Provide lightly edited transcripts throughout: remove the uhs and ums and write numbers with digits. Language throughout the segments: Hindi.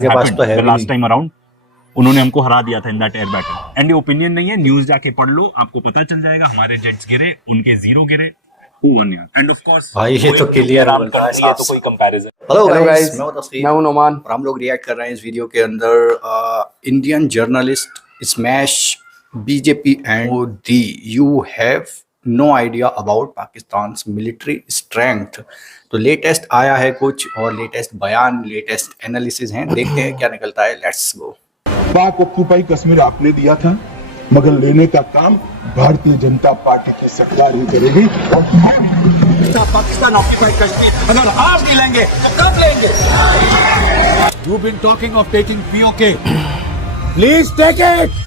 के पास तो है लास्ट टाइम अराउंड उन्होंने हमको हरा दिया था in that air battle. And ये ओपिनियन नहीं है, न्यूज जाके पढ़ लो, आपको पता चल जाएगा। हमारे जेट्स गिरे, उनके 0 गिरे, who won यार। एंड ऑफ कोर्स भाई ये तो क्लियर बोल रहा है, तो कोई comparison. Hello Hello guys, guys, मैं हूं तस्कीर मैं हूं नोमान। और हम लोग रिएक्ट कर रहे हैं इस वीडियो के अंदर Indian journalist smash BJP and Modi, you have no idea about Pakistan military strength. तो लेटेस्ट आया है कुछ और लेटेस्ट बयान, लेटेस्ट एनालिसिस हैं, देखते हैं क्या निकलता है। Let's go. पाक ऑक्यूपाई कश्मीर आपने दिया था, मगर लेने का काम भारतीय जनता पार्टी की सरकार ही करेगी। पाकिस्तान ऑक्यूपाइड कश्मीर अगर आप नहीं लेंगे तो कब लेंगे? You've been talking of taking POK. Please take it.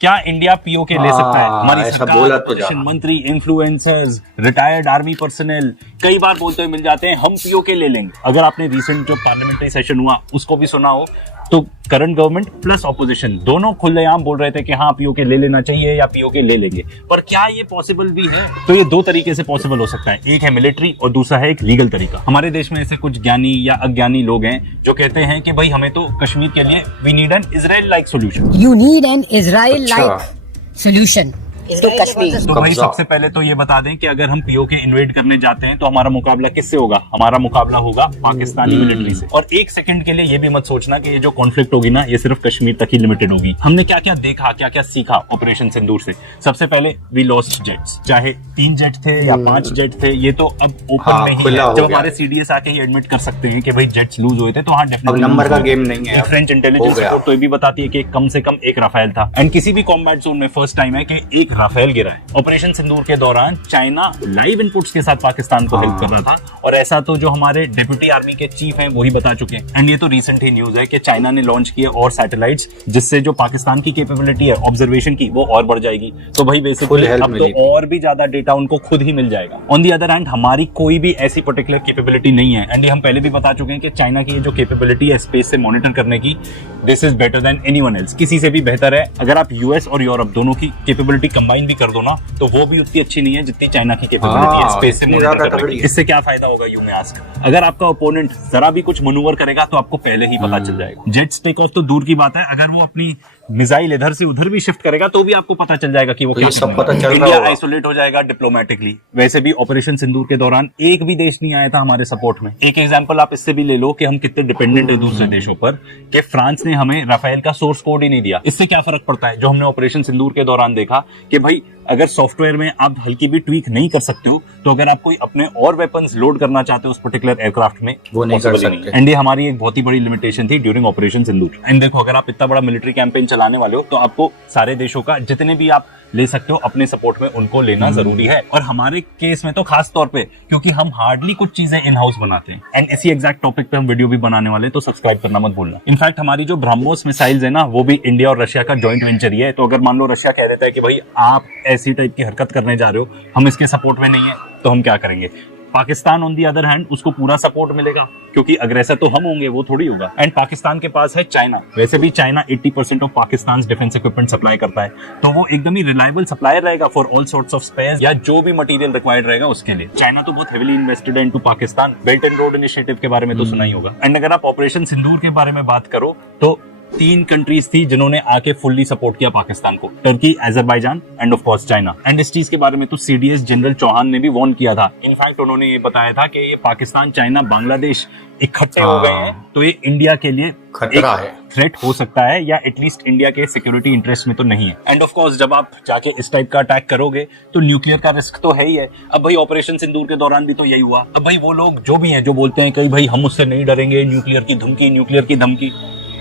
क्या इंडिया पीओके ले सकता है? हमारी ऐसा सरकार, बोला तो जा। ऑपरेशन मंत्री, इन्फ्लुएंसर्स, रिटायर्ड आर्मी पर्सनल कई बार बोलते हुए मिल जाते हैं हम पीओके ले लेंगे। अगर आपने रिसेंट जो पार्लियामेंट्री सेशन हुआ उसको भी सुना हो तो करंट गवर्नमेंट प्लस ऑपोजिशन दोनों खुलेआम बोल रहे थे कि हाँ पीओके ले लेना चाहिए या पीओके ले लेंगे। पर क्या ये पॉसिबल भी है? तो ये दो तरीके से पॉसिबल हो सकता है, एक है मिलिट्री और दूसरा है एक लीगल तरीका। हमारे देश में ऐसे कुछ ज्ञानी या अज्ञानी लोग हैं जो कहते हैं कि भाई हमें तो कश्मीर के लिए we need an Israel like solution. You need an Israel-like solution to Kashmir. तो भाई सबसे पहले तो ये बता दें कि अगर हम पीओके इन्वेड करने जाते हैं तो हमारा मुकाबला किससे होगा? हमारा मुकाबला होगा पाकिस्तानी मिलिट्री से। और एक सेकंड के लिए ये भी मत सोचना कि ये जो कॉन्फ्लिक्ट होगी ना ये सिर्फ कश्मीर तक ही लिमिटेड होगी। हमने क्या क्या देखा, क्या क्या सीखा ऑपरेशन सिंदूर से? सबसे पहले वी लॉस्ट जेट्स, चाहे 3 जेट थे या 5 जेट थे, ये तो अब ओपन में ही है। जब हमारे सीडीएस आके ही एडमिट कर सकते हैं कि भाई जेट्स लूज हुए थे तो हाँ डेफिनेटली नंबर का गेम नहीं है। फ्रेंच इंटेलिजेंस रिपोर्ट तो ये भी बताती है कि कम से कम एक राफेल था। एंड किसी भी कॉम्बैट जोन में फर्स्ट टाइम है कि एक राफेल गिरा है। ऑपरेशन सिंदूर के दौरान चाइना लाइव इनपुट्स के साथ पाकिस्तान को हेल्प कर रहा था और ऐसा तो जो हमारे डिप्टी आर्मी के चीफ हैं वही बता चुके हैं। एंड ये तो रिसेंट ही न्यूज है कि चाइना ने लॉन्च किए और सैटेलाइट्स जिससे जो पाकिस्तान की कैपेबिलिटी है ऑब्जर्वेशन की वो और बढ़ जाएगी। तो भाई बेसिकली अब तो और भी ज्यादा डेटा उनको खुद ही मिल जाएगा। ऑन दी अदर हैंड हमारी कोई भी ऐसी पर्टिकुलर कैपेबिलिटी नहीं है। एंड ये हम पहले भी बता चुके हैं कि चाइना की ये जो कैपेबिलिटी है स्पेस से मॉनिटर करने की, this is better than anyone else, किसी से भी बेहतर है। अगर आप यूएस और यूरोप दोनों की कैपेबिलिटी कंबाइन भी कर दो ना तो वो भी उतनी अच्छी नहीं है जितनी चाइना की कैपेबिलिटी है स्पेस से मॉनिटर करने की। इससे क्या फायदा होगा यू में आस्क? अगर आपका ओपोनेंट जरा भी कुछ मनूवर करेगा तो आपको पहले ही पता चल जाएगा। जेट्स टेक ऑफ तो दूर की बात है, अगर वो अपनी मिसाइल इधर से उधर भी शिफ्ट करेगा तो भी आपको पता चल जाएगा कि वो तो सब पता चल रहा इंडिया होगा। आइसोलेट हो जाएगा डिप्लोमेटिकली। वैसे भी ऑपरेशन सिंदूर के दौरान एक भी देश नहीं आया था हमारे सपोर्ट में। एक एग्जांपल आप इससे भी ले लो कि हम कितने डिपेंडेंट है दूसरे देशों पर, कि फ्रांस ने हमें राफेल का सोर्स कोड ही नहीं दिया। इससे क्या फर्क पड़ता है? जो हमने ऑपरेशन सिंदूर के दौरान देखा कि भाई अगर सॉफ्टवेयर में आप हल्की भी ट्वीक नहीं कर सकते हो तो अगर आप कोई अपने और वेपन्स लोड करना चाहते हो उस पर्टिकुलर एयरक्राफ्ट में वो नहीं कर सकते। एंड ये हमारी एक बहुत ही बड़ी लिमिटेशन थी ड्यूरिंग ऑपरेशन सिंदूर। एंड देखो अगर आप इतना बड़ा मिलिट्री कैंपेन चलाने वाले हो तो आपको सारे देशों का जितने भी आप ले सकते हो अपने सपोर्ट में उनको लेना जरूरी है। और हमारे केस में तो खास तौर पे क्योंकि हम हार्डली कुछ चीजें इन हाउस बनाते हैं। एंड इसी एग्जैक्ट टॉपिक पे हम वीडियो भी बनाने वाले हैं, तो सब्सक्राइब करना मत भूलना। इनफैक्ट हमारी जो ब्रह्मोस मिसाइल्स है ना वो भी इंडिया और रशिया का जॉइंट वेंचर ही है। तो अगर मान लो रशिया कह देता है कि भाई आप ऐसी टाइप की हरकत करने जा रहे हो, हम इसके सपोर्ट में नहीं है, तो हम क्या करेंगे? Pakistan on the other hand उसको पूरा सपोर्ट मिलेगा क्योंकि अग्रेसर तो हम होंगे, वो थोड़ी होगा। एंड पाकिस्तान के पास है चाइना। वैसे भी China 80% of Pakistan defence equipment supply करता है, तो वो एकदम ही रिलायबल सप्लायर रहेगा for all sorts of spares या जो भी मटेरियल रिक्वायर्ड रहेगा उसके लिए। चाइना तो बहुत हेविली इन्वेस्टेड है into Pakistan. Belt and road initiative के बारे में तो सुना ही होगा। एंड अगर आप ऑपरेशन सिंदूर के बारे में बात करो तो 3 कंट्रीज थी जिन्होंने आके फुल्ली सपोर्ट किया पाकिस्तान को, Turkey, Azerbaijan end of course China. And इस चीज के बारे में तो सीडीएस जनरल चौहान ने भी वार्न किया था। इनफैक्ट उन्होंने ये बताया था कि ये पाकिस्तान, चाइना, बांग्लादेश इकट्ठे हो गए हैं तो ये इंडिया के लिए खतरा है, थ्रेट हो सकता है या एटलीस्ट इंडिया के सिक्योरिटी इंटरेस्ट में तो नहीं है। एंड ऑफ कोर्स जब आप जाके इस टाइप का अटैक करोगे तो न्यूक्लियर का रिस्क तो है ही है। अब भाई ऑपरेशन सिंदूर के दौरान भी तो यही हुआ। अब भाई वो लोग जो भी हैं जो बोलते हैं कि भाई हम उससे नहीं डरेंगे, न्यूक्लियर की धमकी, न्यूक्लियर की धमकी।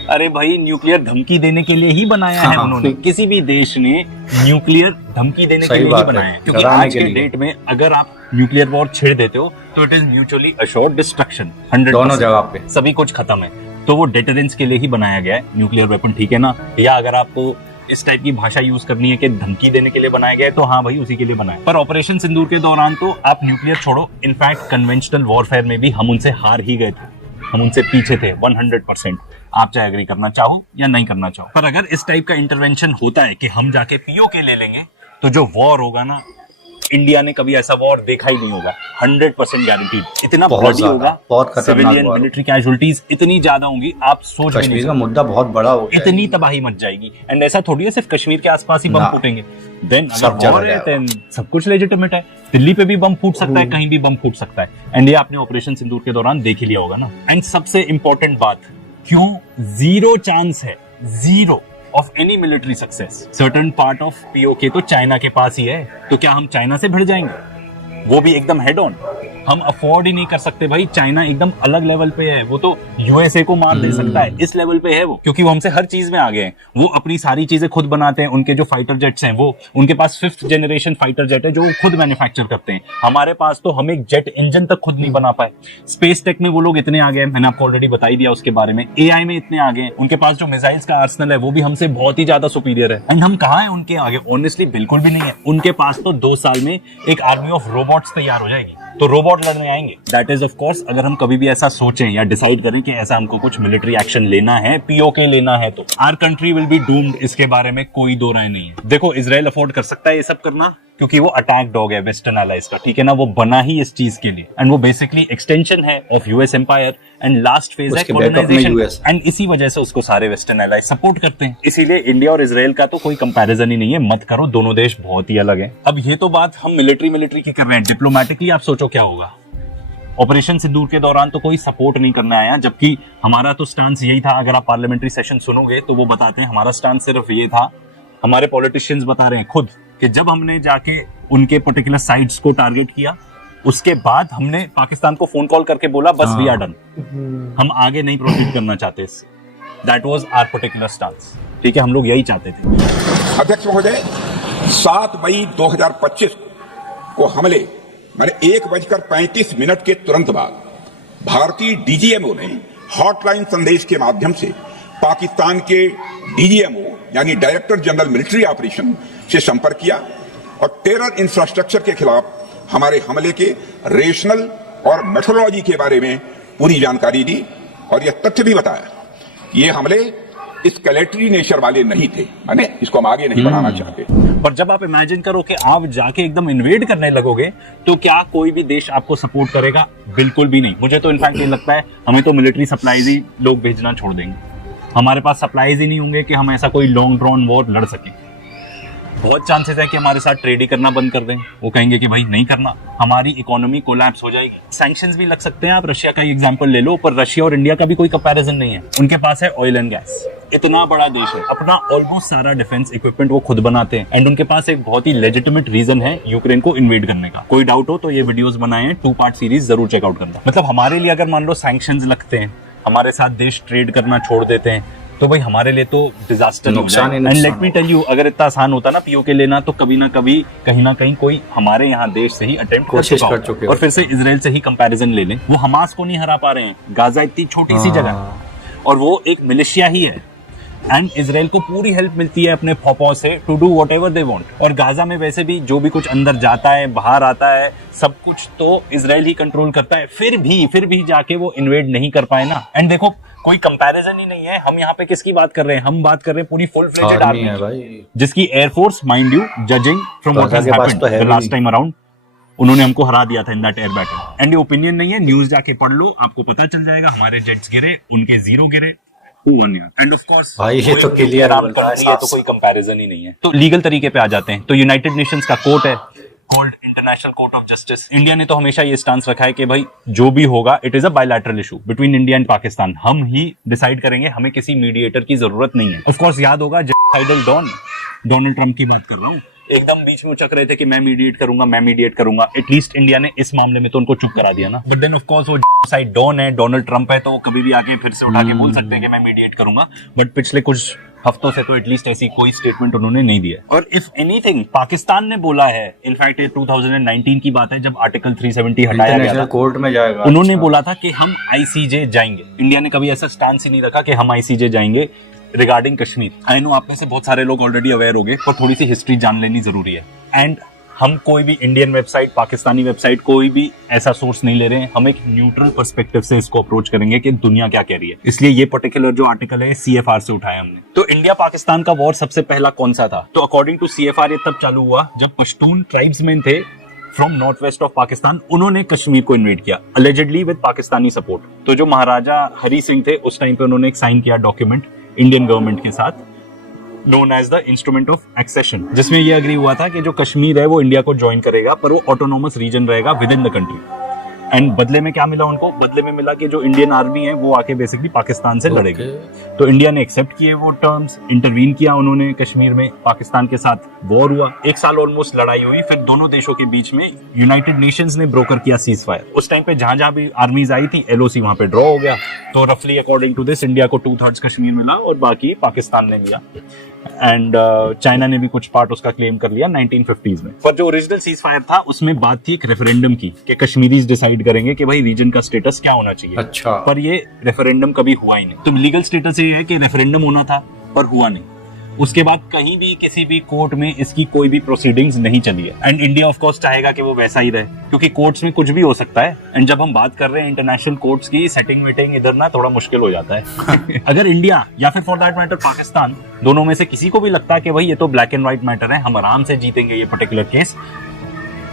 अरे भाई न्यूक्लियर धमकी देने के लिए ही बनाया है उन्होंने। किसी भी देश ने न्यूक्लियर धमकी देने के लिए ही बनाया है क्योंकि आज के डेट में अगर आप न्यूक्लियर वॉर छेड़ देते हो तो it is mutually assured destruction. 100% दोनों जगह पे सभी कुछ खत्म है। तो वो डेटरेंस के लिए ही बनाया गया है न्यूक्लियर वेपन, ठीक है ना? या अगर आपको इस टाइप की भाषा यूज करनी है कि धमकी देने के लिए बनाया गया है तो हाँ भाई उसी के लिए बनाया। पर ऑपरेशन सिंदूर के दौरान तो आप न्यूक्लियर छोड़ो, इनफैक्ट कन्वेंशनल वॉरफेयर में भी हम उनसे हार ही गए थे, हम उनसे पीछे थे 100%। आप चाहे एग्री करना चाहो या नहीं करना चाहो, पर अगर इस टाइप का इंटरवेंशन होता है कि हम जाके पीओके ले लेंगे तो जो वॉर होगा ना इंडिया ने कभी ऐसा वॉर देखा ही नहीं होगा, 100% गारंटीड। इतना बहुत ब्लडी ज्यादा, होगा, बहुत खतरनाक सिविलियन war। मिलिट्री कैजुअलिटीज इतनी ज्यादा होंगी, आप सोच भी नहीं कश्मीर का सकते। मुद्दा बहुत बड़ा हो गया है। इतनी तबाही मच जाएगी। एंड ऐसा थोड़ी है सिर्फ कश्मीर के आसपास ही बम ना। फूटेंगे, देन सब अगर जगह वॉर है जाएगा। देन सब कुछ लेजिटिमेट है। दिल्ली पे भी बम फूट सकता है, कहीं भी बम फूट सकता है। एंड ये आपने ऑपरेशन सिंदूर के दौरान देख ही लिया होगा ना। एंड सबसे इंपॉर्टेंट बात, क्यों जीरो चांस है, zero of any military success. Certain part of PoK तो चाइना के पास ही है, तो क्या हम चाइना से भिड़ जाएंगे? वो भी एकदम हेड ऑन। हम अफोर्ड ही नहीं कर सकते भाई, चाइना एकदम अलग लेवल पे है, वो तो यूएसए को मार दे सकता है, इस लेवल पे है वो, क्योंकि वो हमसे हर चीज में आगे हैं। वो अपनी सारी चीजें खुद बनाते हैं, उनके जो फाइटर जेट्स हैं वो, उनके पास 5th जनरेशन फाइटर जेट है जो वो खुद मैन्युफैक्चर करते हैं। हमारे पास तो हम एक जेट इंजन तक खुद नहीं बना पाए। स्पेस टेक में वो लोग इतने आगे हैं, मैंने आपको ऑलरेडी बता ही दिया उसके बारे में। एआई में इतने आगे हैं, उनके पास जो मिसाइल्स का आर्सनल है वो भी हमसे बहुत ही ज्यादा सुपीरियर है। एंड हम कहाँ हैं उनके आगे? ऑनेस्टली बिल्कुल भी नहीं है। उनके पास तो 2 साल में एक आर्मी ऑफ रोबोट्स तैयार हो जाएगी, तो रोबोट लड़ने आएंगे। दैट इज ऑफ कोर्स, अगर हम कभी भी ऐसा सोचें या डिसाइड करें कि ऐसा हमको कुछ मिलिट्री एक्शन लेना है, पीओके लेना है, तो our country will be doomed, इसके बारे में कोई दो राय नहीं है। देखो, इजराइल अफोर्ड कर सकता है ये सब करना, क्योंकि वो अटैक डॉग है वेस्टर्न एलाइज का, ठीक है ना। वो बना ही इस चीज के लिए, एंड वो बेसिकली एक्सटेंशन है of US empire, and last phase है उसके बैकअप में कॉलोनाइजेशन, यूएस। एंड इसी वजह से उसको सारे वेस्टर्न एलाइज सपोर्ट करते हैं। इसीलिए इंडिया और इजराइल का तो कोई कंपैरिजन ही नहीं है, मत करो, दोनों देश बहुत ही अलग हैं। अब ये तो बात हम मिलिट्री की कर रहे हैं, डिप्लोमेटिकली आप सोचो क्या होगा। ऑपरेशन सिंदूर के दौरान तो कोई सपोर्ट नहीं करने आया, जबकि हमारा तो स्टांस यही था। अगर आप पार्लियामेंट्री सेशन सुनोगे तो वो बताते हैं हमारा स्टांस सिर्फ ये था, हमारे पॉलिटिशियंस बता रहे हैं खुद, कि जब हमने जाके उनके पर्टिकुलर साइट्स को टारगेट किया, उसके बाद हमने पाकिस्तान को फोन कॉल करके बोला बस वी आर डन, हम आगे नहीं प्रोसीड करना चाहते। That was our particular stance, ठीक है, हम लोग यही चाहते थे। अध्यक्ष महोदय, 7 मई 2025 को हमले मैंने 1:35 के तुरंत बाद भारतीय डीजीएमओ ने हॉटलाइन संदेश के माध्यम से पाकिस्तान के डीजीएमओ यानी डायरेक्टर जनरल मिलिट्री ऑपरेशन से संपर्क किया और टेरर इंफ्रास्ट्रक्चर के खिलाफ हमारे हमले के रेशनल और मेथोडोलॉजी के बारे में पूरी जानकारी दी और यह तथ्य भी बताया ये हमले एस्केलेटरी नेचर वाले नहीं थे, माने इसको हम आगे नहीं बढ़ाना चाहते। पर जब आप इमेजिन करो कि आप जाके एकदम इन्वेड करने लगोगे, तो क्या कोई भी देश आपको सपोर्ट करेगा? बिल्कुल भी नहीं। मुझे तो इनफैक्ट ये लगता है हमें तो मिलिट्री सप्लाईज ही लोग भेजना छोड़ देंगे। हमारे पास सप्लाईज ही नहीं होंगे कि हम ऐसा कोई लॉन्ग ड्रॉन वॉर लड़ सकें। बहुत चांसेस है कि हमारे साथ ट्रेड ही करना बंद कर दें, वो कहेंगे कि भाई नहीं करना, हमारी इकोनॉमी कोलैप्स हो जाएगी। सैंक्शंस भी लग सकते हैं, आप रशिया का एग्जांपल ले लो, पर रशिया और इंडिया का भी कोई कंपैरिजन नहीं है। उनके पास है ऑयल एंड गैस, इतना बड़ा देश है, अपना ऑलमोस्ट सारा डिफेंस इक्विपमेंट वो खुद बनाते हैं, एंड उनके पास एक बहुत ही लेजिटिमेट रीजन है यूक्रेन को इन्वेड करने का। कोई डाउट हो तो ये वीडियोस बनाए हैं, 2 पार्ट सीरीज जरूर चेकआउट करना। मतलब हमारे लिए अगर मान लो सैंक्शंस लगते हैं, हमारे साथ देश ट्रेड करना छोड़ देते हैं, तो भाई हमारे लिए तो डिजास्टर नुकसान ही एंड नुकसान लेट मी टेल यू, अगर इतना आसान होता ना पीओके लेना, तो कभी ना कभी कहीं ना कहीं कोई हमारे यहाँ देश से ही अटेम्प्ट कोशिश कर कर चुके चुका। और फिर से इजराइल से ही कंपैरिजन ले लें, वो हमास को नहीं हरा पा रहे हैं। गाजा इतनी छोटी सी जगह है और वो एक मिलिशिया ही है, एंड इजराइल को पूरी हेल्प मिलती है अपने फौपों से to do whatever they want. और गाजा में वैसे भी जो भी कुछ अंदर जाता है बाहर आता है, सब कुछ तो इजराइल ही कंट्रोल करता है। फिर भी जाके वो इन्वेड नहीं कर पाए ना। एंड देखो, कोई कंपैरिजन ही नहीं है। हम यहाँ पे किसकी बात कर रहे हैं? हम बात कर रहे हैं पूरी फुल फ्लेजेड आर्मी आर्मी है भाई, जिसकी air force, mind you, judging from what has happened the last time around, उन्होंने हमको हरा दिया था in that air battle. And ये ओपिनियन नहीं है, न्यूज जाके पढ़ लो, आपको पता चल जाएगा। हमारे जेट्स गिरे, उनके 0 गिरे, एंड ऑफ कोर्स भाई ये तो क्लियर है, तो कोई कंपैरिजन ही नहीं है। तो लीगल तरीके पे आ जाते हैं, तो यूनाइटेड नेशंस का कोर्ट है called international court of justice. India ने तो हमेशा ये स्टांस रखा है कि भाई जो भी होगा it is a bilateral issue between India and Pakistan, हम ही डिसाइड करेंगे, हमें किसी मीडिएटर की जरूरत नहीं है। ऑफ कोर्स याद होगा जेनोसाइडल डॉन, डोनाल्ड ट्रंप की बात कर रहा हूँ, एकदम बीच में उचक रहे थे कि मैं मीडिएट करूंगा। एटलीस्ट इंडिया ने इस मामले में तो उनको चुप करा दिया ना। बट देन ऑफ कोर्स वो साइड डॉन है, डोनाल्ड ट्रंप है, तो वो कभी भी आके फिर से उठा के बोल सकते हैं कि मैं मीडिएट करूंगा। बट पिछले कुछ हफ्तों से तो एटलीस्ट ऐसी कोई स्टेटमेंट उन्होंने नहीं दिया। और इफ एनीथिंग पाकिस्तान ने बोला है, इनफैक्ट ये 2019 की बात है जब आर्टिकल 370 हटाया गया इंटरनेशनल था, कोर्ट में जाएगा। उन्होंने अच्छा। बोला था कि हम आईसीजे जाएंगे। इंडिया ने कभी ऐसा स्टांस ही नहीं रखा कि हम आईसीजे जाएंगे रिगार्डिंग कश्मीर। आई नो आप में से बहुत सारे लोग ऑलरेडी अवेयर हो गए, पर थोड़ी सी हिस्ट्री जान लेनी जरूरी है। एंड हम कोई भी इंडियन वेबसाइट, पाकिस्तानी वेबसाइट, कोई भी ऐसा सोर्स नहीं ले रहे हैं। हम एक न्यूट्रल पर्सपेक्टिव से इसको अप्रोच करेंगे कि दुनिया क्या कह रही है। इसलिए ये पर्टिकुलर जो आर्टिकल है सीएफआर से उठाया हमने। तो इंडिया पाकिस्तान का वॉर सबसे पहला कौन सा था? तो अकॉर्डिंग टू सीएफआर ये तब चालू हुआ जब पश्तून ट्राइब्समैन थे from north west of Pakistan, उन्होंने कश्मीर को इन्वेड किया अलेजेडली विद पाकिस्तानी सपोर्ट। तो जो महाराजा हरी सिंह थे उस टाइम पे उन्होंने एक साइन किया डॉक्यूमेंट इंडियन गवर्नमेंट के साथ, known as the instrument of accession, जिसमें ये एग्री हुआ था कि जो कश्मीर है वो इंडिया को ज्वाइन करेगा पर वो ऑटोनोमस रीजन रहेगा with in the country. And बदले में क्या मिला उनको? बदले में मिला कि जो इंडियन आर्मी है वो आके बेसिकली पाकिस्तान से लड़ेगी। तो इंडिया ने एक्सेप्ट किए वो टर्म्स, इंटरवीन किया उन्होंने कश्मीर में, पाकिस्तान के साथ वॉर हुआ, 1 साल ऑलमोस्ट लड़ाई हुई, फिर दोनों देशों के बीच में यूनाइटेड नेशंस ने ब्रोकर किया सीज फायर। उस टाइम पे जहां जहां भी आर्मीज आई थी एलओसी वहां पे ड्रॉ हो गया। तो रफली अकॉर्डिंग टू दिस इंडिया को 2/3 कश्मीर मिला और बाकी पाकिस्तान ने लिया। एंड चाइना ने भी कुछ पार्ट उसका क्लेम कर लिया 1950s में। पर जो ओरिजिनल सीज फायर था उसमें बात थी एक रेफरेंडम की कि कश्मीरीज डिसाइड करेंगे कि भाई रीजन का स्टेटस क्या होना चाहिए। अच्छा। पर ये रेफरेंडम कभी हुआ ही नहीं। तो लीगल स्टेटस ये है कि रेफरेंडम होना था पर हुआ नहीं। उसके बाद कहीं भी किसी भी कोर्ट में इसकी कोई भी प्रोसीडिंग्स नहीं चली है। एंड इंडिया ऑफ कोर्स चाहेगा कि वो वैसा ही रहे क्योंकि कोर्ट्स में कुछ भी हो सकता है। एंड जब हम बात कर रहे हैं इंटरनेशनल कोर्ट्स की, सेटिंग मीटिंग इधर ना थोड़ा मुश्किल हो जाता है। अगर इंडिया या फिर फॉर दैट मैटर पाकिस्तान, दोनों में से किसी को भी लगता है कि भाई ये तो ब्लैक एंड व्हाइट मैटर है, हम आराम से जीतेंगे ये पर्टिकुलर केस,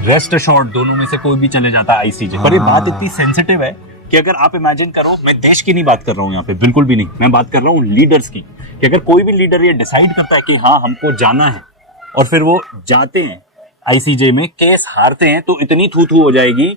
रेस्ट अश्योर्ड दोनों में से कोई भी चले जाता है आईसीजे। पर ये बात इतनी सेंसिटिव है कि अगर आप इमेजिन करो, मैं देश की नहीं बात कर रहा हूं यहाँ पे, बिल्कुल भी नहीं, मैं बात कर रहा हूँ लीडर्स की, कि अगर कोई भी लीडर ये डिसाइड करता है कि हाँ हमको जाना है और फिर वो जाते हैं आईसीजे में, केस हारते हैं, तो इतनी थू थू हो जाएगी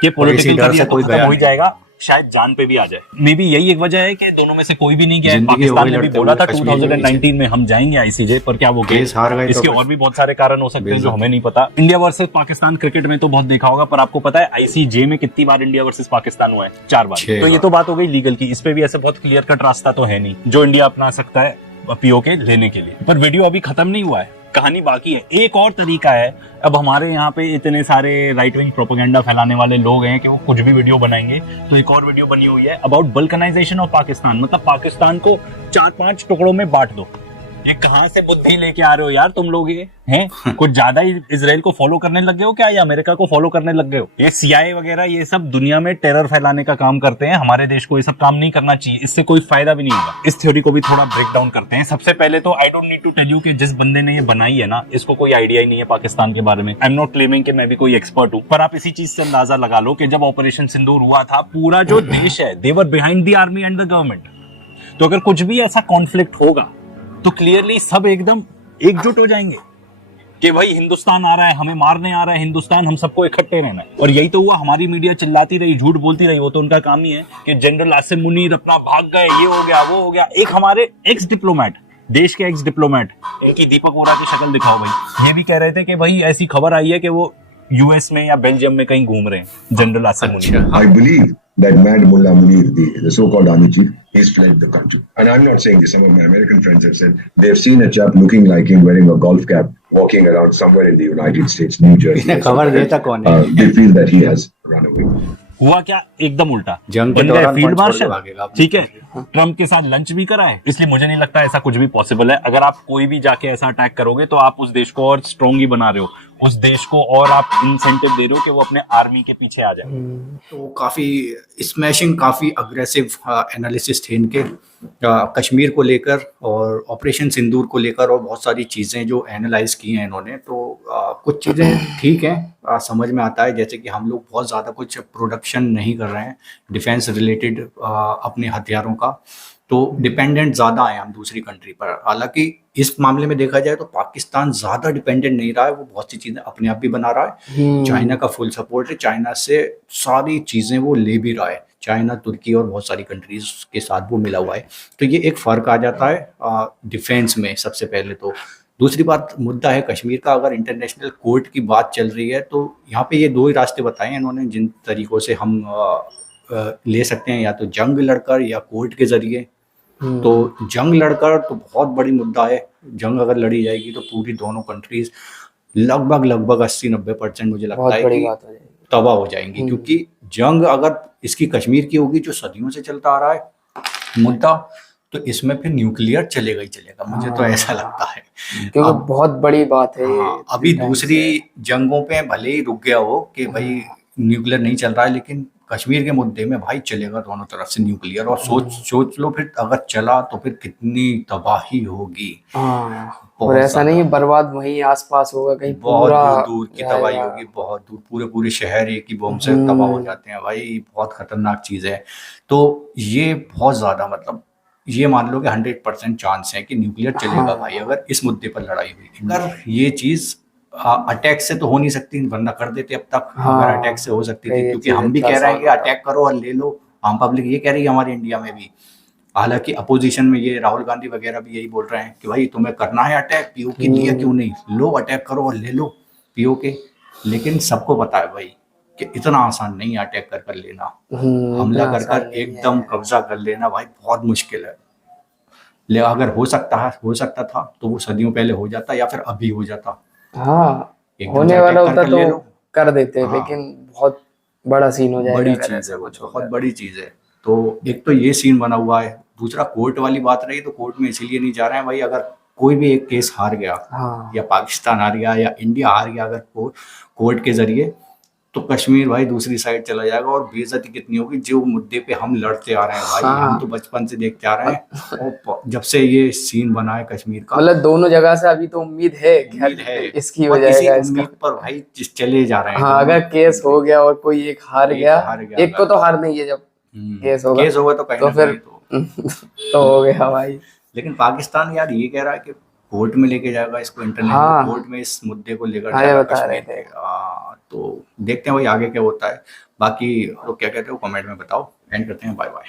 कि पॉलिटिकल करियर तो खत्म हो ही जाएगा, शायद जान पे भी आ जाए। मे बी यही एक वजह है कि दोनों में से कोई भी नहीं गया है। पाकिस्तान ने भी बोला था 2019 में हम जाएंगे आईसीजे, पर क्या वो केस हार गए? इसके और भी बहुत सारे कारण हो सकते हैं जो हमें नहीं पता। इंडिया वर्सेस पाकिस्तान क्रिकेट में तो बहुत देखा होगा, पर आपको पता है आईसीजे में कितनी बार इंडिया वर्सेस पाकिस्तान हुआ है? 4 बार। तो ये तो बात हो गई लीगल की, इस पे भी ऐसे बहुत क्लियर कट रास्ता तो है नहीं जो इंडिया अपना सकता है पीओके लेने के लिए। पर वीडियो अभी खत्म नहीं हुआ है, कहानी बाकी है। एक और तरीका है, अब हमारे यहाँ पे इतने सारे राइट विंग प्रोपेगेंडा फैलाने वाले लोग हैं कि वो कुछ भी वीडियो बनाएंगे। तो एक और वीडियो बनी हुई है अबाउट बल्कनाइजेशन ऑफ पाकिस्तान, मतलब पाकिस्तान को 4-5 टुकड़ों में बांट दो। ये कहाँ से बुद्धि लेके आ रहे हो यार तुम लोग? ये हैं कुछ ज्यादा ही इजराइल को फॉलो करने लग गए हो क्या, या अमेरिका को फॉलो करने लग गए हो? ये सीआईए वगैरह ये सब दुनिया में टेरर फैलाने का काम करते हैं। हमारे देश को ये सब काम नहीं करना चाहिए, इससे कोई फायदा भी नहीं होगा। इस थ्योरी को भी थोड़ा ब्रेक डाउन करते हैं। सबसे पहले तो I don't need to tell you कि जिस बंदे ने ये बनाई है ना, इसको कोई आइडिया ही नहीं है पाकिस्तान के बारे में। आई एम नॉट क्लेमिंग कि मैं भी कोई एक्सपर्ट हूँ, पर आप इसी चीज से अंदाजा लगा लो कि जब ऑपरेशन सिंदूर हुआ था, पूरा जो देश है they were behind the army and the government. तो अगर कुछ भी ऐसा कॉन्फ्लिक्ट होगा तो क्लियरली सब एकदम एकजुट हो जाएंगे कि भाई हिंदुस्तान आ रहा है, हमें मारने आ रहा है हिंदुस्तान, हम सबको इकट्ठे रहना है। और यही तो हुआ, हमारी मीडिया चिल्लाती रही, झूठ बोलती रही, वो तो उनका काम ही है कि जनरल आसिम मुनीर अपना भाग गए, ये हो गया वो हो गया। एक हमारे एक्स डिप्लोमेट, देश के एक्स डिप्लोमेट, इनकी दीपक वोरा की शक्ल दिखाओ भाई, ये भी कह रहे थे कि भाई ऐसी खबर आई है कि वो यूएस में या बेल्जियम में कहीं घूम रहे हैं general Asim Munir. I believe that mad Mullah Munir, the so-called army chief, he's fled the country. And I'm not saying this. Some of my American friends have said they've seen a chap looking like him wearing a golf cap walking around somewhere in the United States, New Jersey. खबर देता कौन है? They feel that he has run away. हुआ क्या? एकदम उल्टा, जंग के बन गए दौरान फील्ड कौन छोड़ के मार्शल, भागेगा? ठीक है, ट्रम्प के साथ लंच भी करा है। इसलिए मुझे नहीं लगता ऐसा कुछ भी पॉसिबल है। अगर आप कोई भी जाके ऐसा अटैक करोगे तो आप उस देश को और स्ट्रॉन्ग ही बना रहे हो, उस देश को और आप इंसेंटिव दे रहे हो कि वो अपने आर्मी के पीछे आ जाए। तो काफ़ी स्मैशिंग, काफ़ी अग्रेसिव एनालिसिस थे इनके कश्मीर को लेकर और ऑपरेशन सिंदूर को लेकर, और बहुत सारी चीज़ें जो एनालाइज की हैं इन्होंने। तो कुछ चीज़ें ठीक हैं, समझ में आता है, जैसे कि हम लोग बहुत ज़्यादा कुछ प्रोडक्शन नहीं कर रहे हैं डिफेंस रिलेटेड अपने हथियारों का, तो डिपेंडेंट ज़्यादा है हम दूसरी कंट्री पर। हालांकि इस मामले में देखा जाए तो पाकिस्तान ज़्यादा डिपेंडेंट नहीं रहा है, वो बहुत सी चीज़ें अपने आप भी बना रहा है। चाइना का फुल सपोर्ट है, चाइना से सारी चीज़ें वो ले भी रहा है, चाइना, तुर्की और बहुत सारी कंट्रीज के साथ वो मिला हुआ है। तो ये एक फ़र्क आ जाता है डिफेंस में सबसे पहले तो। दूसरी बात, मुद्दा है कश्मीर का। अगर इंटरनेशनल कोर्ट की बात चल रही है तो यहाँ पे ये 2 ही रास्ते बताए हैं इन्होंने जिन तरीक़ों से हम ले सकते हैं, या तो जंग लड़कर या कोर्ट के ज़रिए। तो जंग लड़कर तो बहुत बड़ी मुद्दा है, जंग अगर लड़ी जाएगी तो पूरी दोनों कंट्रीज लगभग 80-90% मुझे लगता है कि तबाह हो जाएंगी। क्योंकि जंग अगर इसकी कश्मीर की होगी जो सदियों से चलता आ रहा है मुद्दा, तो इसमें फिर न्यूक्लियर चलेगा ही चलेगा, मुझे तो ऐसा लगता है। क्योंकि बहुत बड़ी बात है। अभी दूसरी जंगों पे भले ही रुक गया हो कि भाई न्यूक्लियर नहीं चल रहा है, लेकिन कश्मीर के मुद्दे में भाई चलेगा दोनों तरफ से न्यूक्लियर, और सोच लो फिर अगर चला तो फिर कितनी तबाही होगी। हाँ, बहुत और ऐसा नहीं ज्यादा। बर्बाद वहीं आसपास होगा कहीं, बहुत पूरा दूर दूर की तबाही जाएगा। होगी, बहुत दूर, पूरे पूरे शहर एक ही बम से तबाह हो जाते हैं भाई, बहुत खतरनाक चीज है। तो ये बहुत ज्यादा, मतलब ये मान लो कि 100% चांस है कि न्यूक्लियर चलेगा हाँ। भाई अगर इस मुद्दे पर लड़ाई हुई। अगर ये चीज अटैक से तो हो नहीं सकती, वरना कर देते अब तक। हाँ, अगर अटैक से हो सकती थी, ये क्योंकि चीज हम भी इतना कह रहे हैं कि आसान होता। अटैक करो और ले लो, आम पब्लिक ये कह रही है हमारे इंडिया में भी। हालांकि अपोजिशन में ये राहुल गांधी वगैरह भी यही बोल रहे हैं कि भाई तुम्हें करना है अटैक, पीओके दिया क्यों नहीं, लो अटैक करो और ले लो पीओके। लेकिन सबको पता है भाई कि इतना आसान नहीं है अटैक कर कर लेना, हमला इतना कर आसान कर नहीं एकदम है। कब्जा कर लेना भाई बहुत मुश्किल है। ले अगर हो सकता था तो वो सदियों पहले हो जाता, या फिर अभी हो जाता, हाँ, एकदम होने से वाला अटैक कर होता कर ले तो लो। कर देते, हाँ। लेकिन बहुत बड़ा सीन हो जाएगा बड़ी अगर चीज ऐसा है वो, कुछ हो बहुत गया। बड़ी चीज है। तो एक तो ये सीन बना हुआ है, दूसरा कोर्ट वाली बात रही, तो कोर्ट में इसीलिए नहीं जा रहे हैं भाई, अगर कोई भी एक केस हार गया, हाँ, या पाकिस्तान हार गया या इंडिया हार गया अगर कोर्ट के जरिए, तो कश्मीर भाई दूसरी साइड चला जाएगा, और बेइज्जती कितनी होगी। जो मुद्दे पे हम लड़ते आ रहे हैं भाई, हम तो हाँ, बचपन से देखते आ रहे हैं, और जब से ये सीन बना है कश्मीर का, मतलब दोनों जगह से अभी तो उम्मीद है कि उम्मीद है, इसकी हो और इसी जाएगा इसका। उम्मीद पर भाई चले जा रहे हैं हाँ, दोनों अगर केस हो गया और कोई एक हार एक गया, हार गया एक को अगर। तो हार नहीं है जब केस होगा, केस होगा तो कहीं तो ना फिर कहीं तो। तो हो गया भाई। लेकिन पाकिस्तान यार ये कह रहा है कि कोर्ट में लेके जाएगा इसको, इंटरनेशनल हाँ, कोर्ट में इस मुद्दे को लेकर हाँ, ये जाएगा बता रहे कश्मीर थे। के। तो देखते हैं भाई आगे क्या होता है। बाकी लोग क्या कहते हो कमेंट में बताओ। एंड करते हैं, बाय बाय।